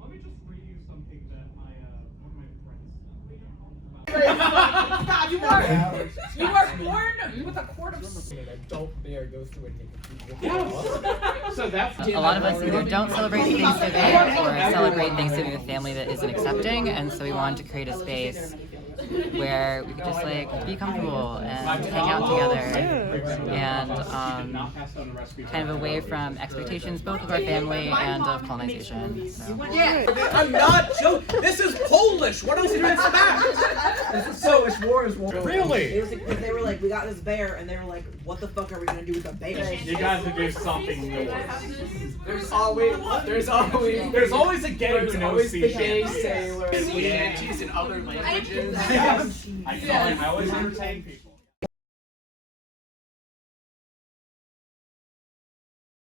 Let me just read you something that one of my friends. God, you were born with a quart of. An adult bear goes to a naked So that's a lot of us either don't celebrate Thanksgiving or celebrate Thanksgiving with family that isn't accepting, and so we wanted to create a space where we could just like be comfortable and hang out together, and kind of away from expectations both of our family and of colonization. So. I'm not joking. This is Polish. What else do you expect? This is Polish. War is war. Really? They were like, we got this bear, and they were like, what the fuck are we gonna do with the bear? You guys would do something new. There's always a gay who knows sea sailor. Sea shanties in other languages. I always entertain people.